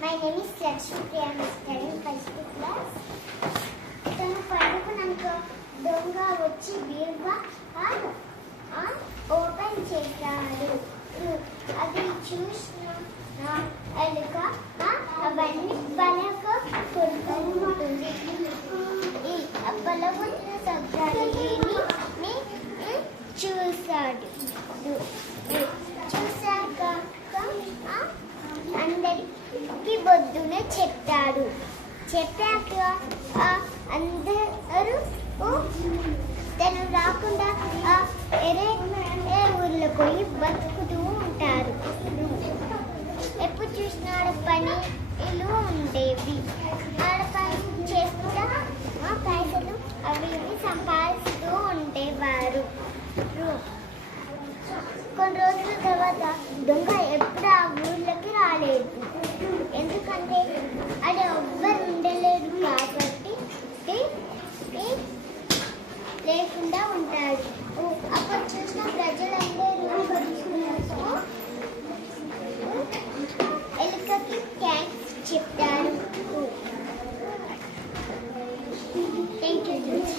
My name is Lakshmi. I am studying first class. తను పడుకున్నాక దొంగ వచ్చి బీరువా ఓపెన్ చేశాడు. అది చూసిన ఎలుక అవన్నీ బలక కొడుకుంటుంది. ఈ బలవంతుల శబ్దాన్ని చూశాక అందరికి బొద్దున చెప్పాడు. చెప్పాక అందరూ తను రాకుండా వేరే ఊర్లో పోయి బతుకుతూ ఉంటారు. ఎప్పుడు చూసినాడు పనిలు ఉండేవి. ఆడ పని చేసుకుంటా పైసలు అవి ఇవి సంపాదిస్తూ ఉండేవారు. కొన్ని రోజుల తర్వాత దొంగ ఎప్పుడు ఆ ఊర్లోకి రాలేదు. ఎందుకంటే అది ఎవ్వరు ఉండలేరు కాబట్టి లేకుండా ఉంటాడు. అప్పుడు చూసిన ప్రజలందరూ ఎలుకకి థ్యాంక్స్ చెప్తారు.